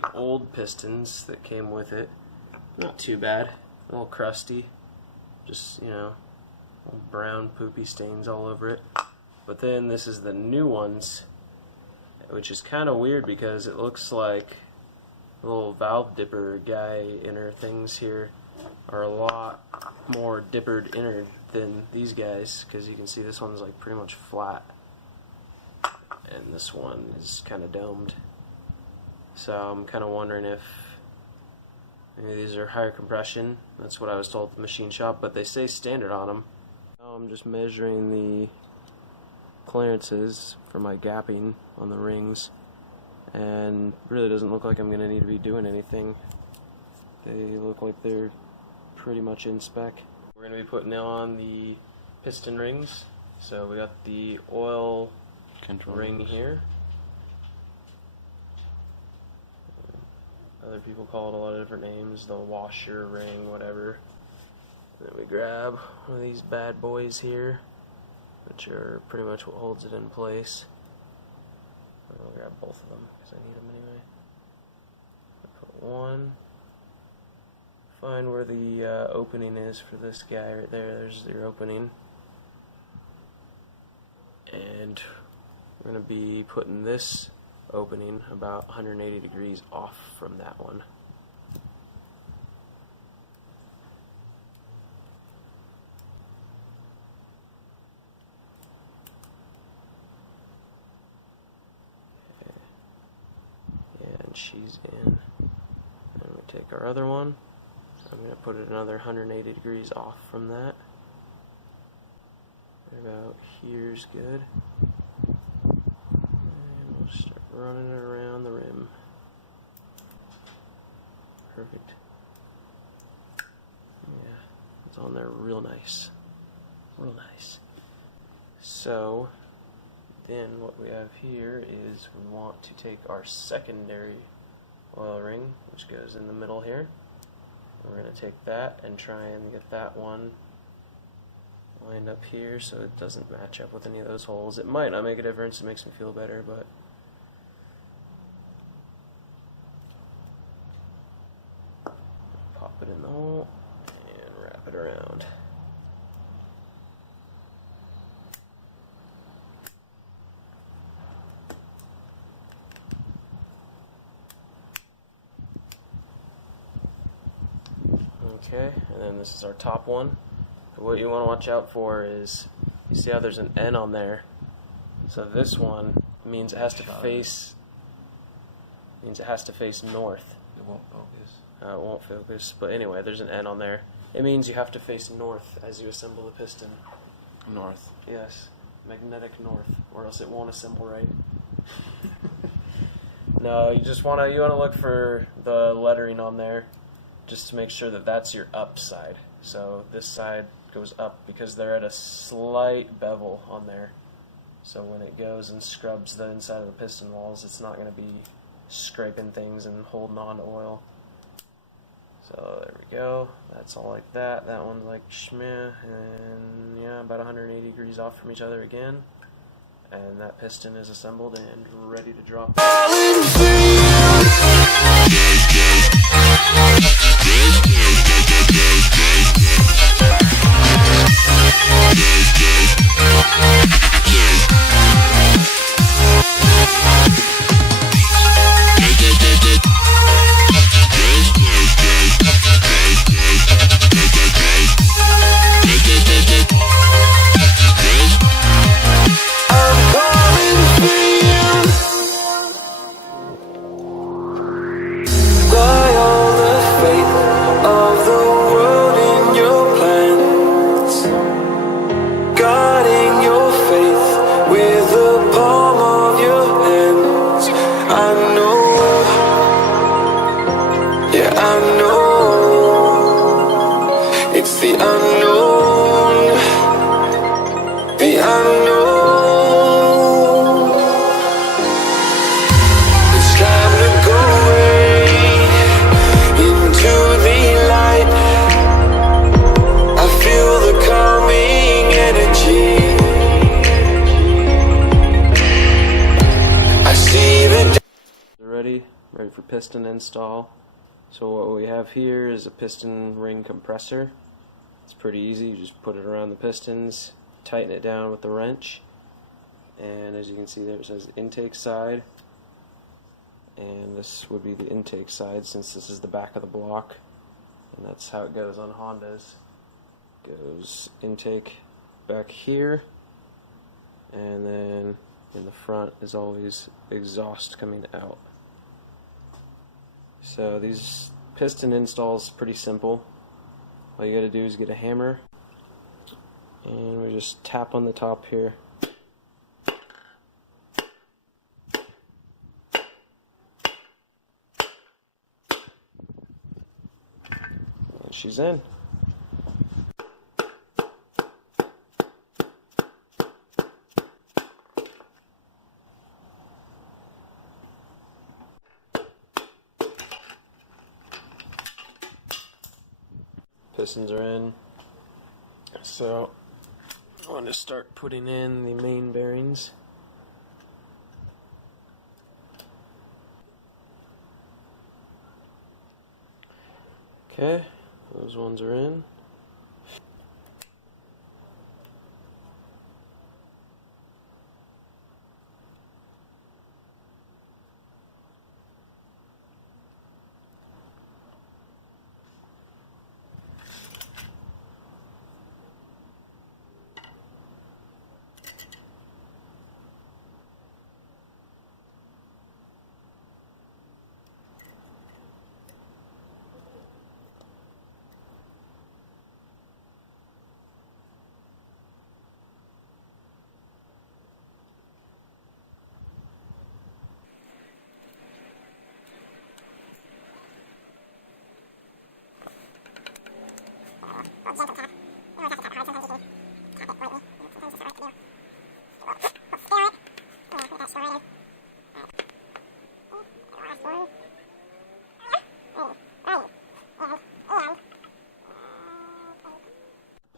the old pistons that came with it. Not too bad. A little crusty. Just, you know, brown poopy stains all over it. But then this is the new ones, which is kind of weird because it looks like the little valve dipper guy inner things here are a lot more dippered inner than these guys, because you can see this one's like pretty much flat and this one is kind of domed. So I'm kind of wondering if maybe these are higher compression. That's what I was told at the machine shop, but they say standard on them. Now I'm just measuring the clearances for my gapping on the rings, and really doesn't look like I'm going to need to be doing anything. They look like they're pretty much in spec. We're going to be putting on the piston rings. So we got the oil control ring here. Other people call it a lot of different names, the washer ring, whatever. And then we grab one of these bad boys here, which are pretty much what holds it in place. I'll grab both of them because I need them anyway. I'll put one. Find where the opening is for this guy right there. There's your opening. And we're going to be putting this opening about 180 degrees off from that one. And she's in. And we take our other one. I'm going to put it another 180 degrees off from that. About here's good. And we'll start running it around the rim. Perfect. Yeah, it's on there real nice. Real nice. So then what we have here is we want to take our secondary oil ring, which goes in the middle here. We're going to take that and try and get that one lined up here so it doesn't match up with any of those holes. It might not make a difference, it makes me feel better, but pop it in the hole and wrap it around. Okay, and then this is our top one. What you want to watch out for is, you see how there's an N on there? So this one means it has to face north. It won't focus. It won't focus, but anyway, there's an N on there. It means you have to face north as you assemble the piston. North. Yes, magnetic north, or else it won't assemble right. No, you want to look for the lettering on there, just to make sure that that's your up side. So this side goes up because they're at a slight bevel on there. So when it goes and scrubs the inside of the piston walls, it's not going to be scraping things and holding on to oil. So there we go. That's all like that. That one's like shmeh, and yeah, about 180 degrees off from each other again. And that piston is assembled and ready to drop. ready for piston install. So what we have here is a piston ring compressor. It's pretty easy, you just put it around the pistons, tighten it down with the wrench, and as you can see there it says intake side, and this would be the intake side since this is the back of the block, and that's how it goes on Hondas. Goes intake back here, and then in the front is always exhaust coming out. So these piston installs pretty simple. All you gotta do is get a hammer and we just tap on the top here. And she's in. Pistons are in, so I want to start putting in the main bearings. Okay, those ones are in.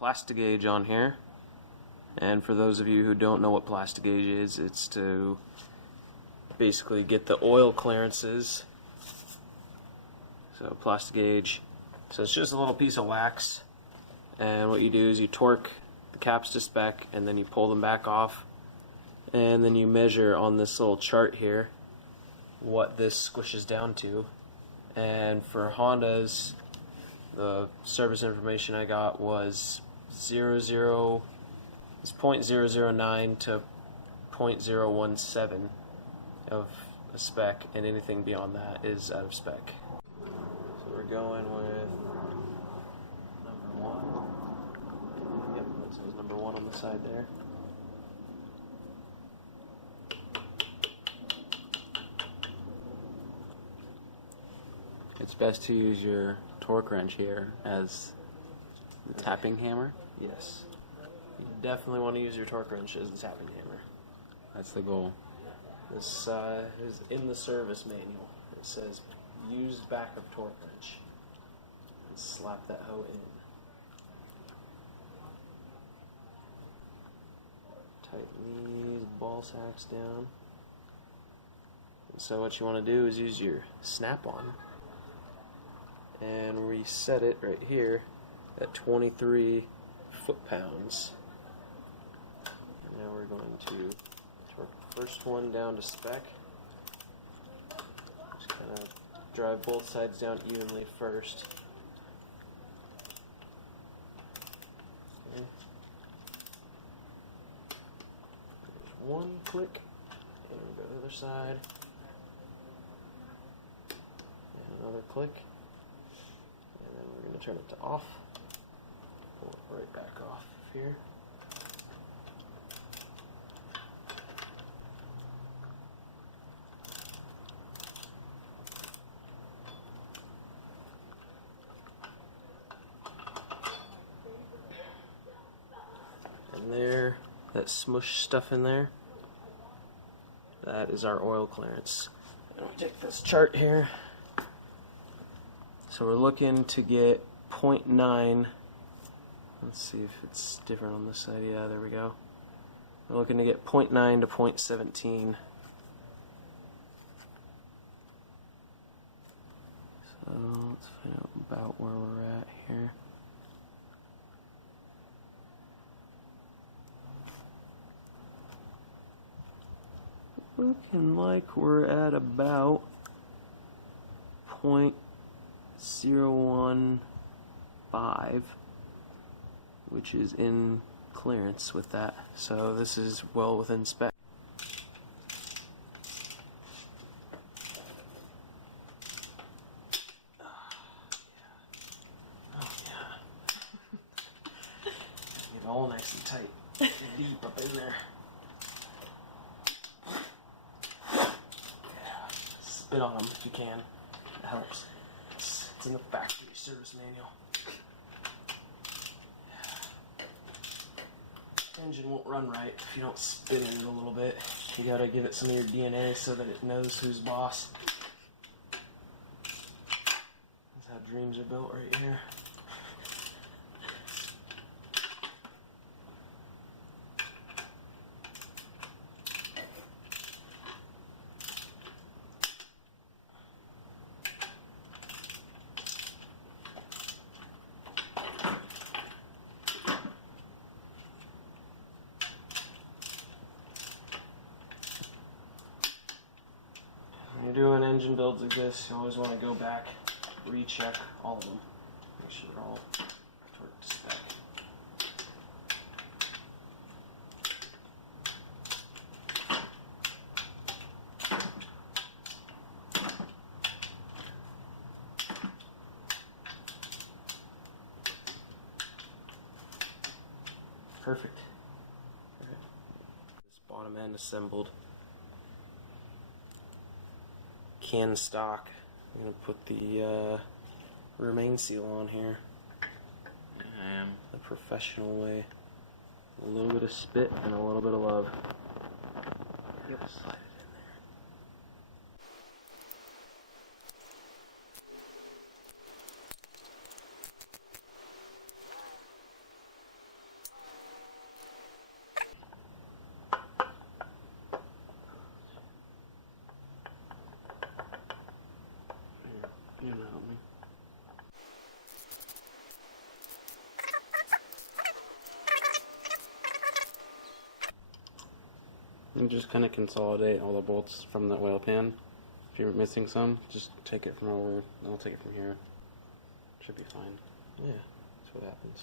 Plastigauge on here, and for those of you who don't know what plastigauge is, it's to basically get the oil clearances. So plastigauge, so it's just a little piece of wax, and what you do is you torque the caps to spec and then you pull them back off, and then you measure on this little chart here what this squishes down to. And for Hondas, the service information I got was 0.009 to 0.017 of a spec, and anything beyond that is out of spec. So we're going with number 1. Yep, that says number 1 on the side there. It's best to use your torque wrench here as the tapping hammer. Yes. You definitely want to use your torque wrench as the tapping hammer. That's the goal. This is in the service manual. It says use back of torque wrench. And slap that hoe in. Tighten these ball sacks down. And so what you want to do is use your snap-on and reset it right here at 23 foot-pounds. And now we're going to torque the first one down to spec. Just kind of drive both sides down evenly first. Okay. There's one click, and we go to the other side. And another click. And then we're going to turn it to off. Pull it right back off here. And there, that smush stuff in there, that is our oil clearance. And we take this chart here. So we're looking to get 0.9. Let's see if it's different on this side. Yeah, there we go. We're looking to get 0.9 to 0.17. So let's find out about where we're at here. Looking like we're at about 0.015, which is in clearance with that. So this is well within spec. Get it all nice and tight, deep up in there. Yeah, spit on them if you can. It helps. It's in the factory service manual. Yeah. Engine won't run right if you don't spin in it a little bit. You gotta give it some of your DNA so that it knows who's boss. That's how dreams are built right here. When you're doing engine builds like this, you always want to go back, recheck all of them, make sure they're all torque to spec. Perfect. This bottom end assembled. Can stock. I'm gonna put the remain seal on here. I am. The professional way. A little bit of spit and a little bit of love. Yep. Slide it in there. You know me. And just kind of consolidate all the bolts from the oil pan. If you're missing some, just take it from over, and I'll take it from here. Should be fine. Yeah, that's what happens.